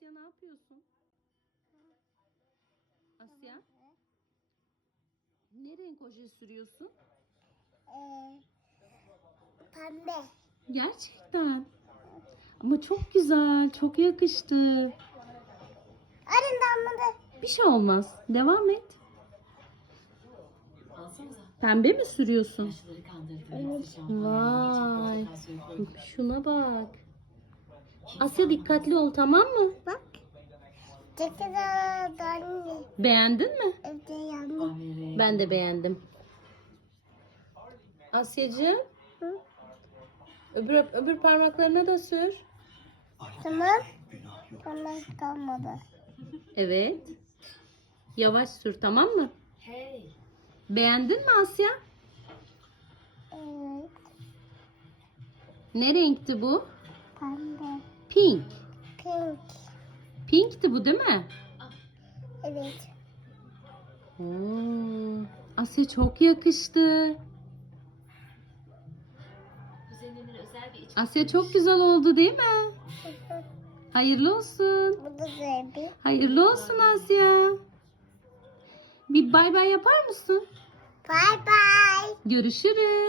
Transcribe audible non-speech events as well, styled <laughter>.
Asya ne yapıyorsun? Asya ne renk oje sürüyorsun? Ee, pembe. Gerçekten. Ama çok güzel, çok yakıştı. Arın damladı. Bir şey olmaz. Devam et. Pembe mi sürüyorsun? Vay. Şuna bak. Asya dikkatli ol tamam mı? Bak. Beğendin mi? Kahverengi. Ben de beğendim. Asyacığım. Hı? Öbür, öbür parmaklarına da sür. Tamam. Tamam kalmadı. Evet. Yavaş sür tamam mı? Hey. Beğendin mi Asya? Evet. Ne renkti bu? Pembe. Pink. Pink. Pinkti bu değil mi? Evet. Oo, Asya çok yakıştı. Kuzeninin özel bir iç Asya çok güzel oldu değil mi? <laughs> Hayırlı olsun. Bu da zeybi. Hayırlı olsun Asya. Bir bay bay yapar mısın? Bye bye. Görüşürüz.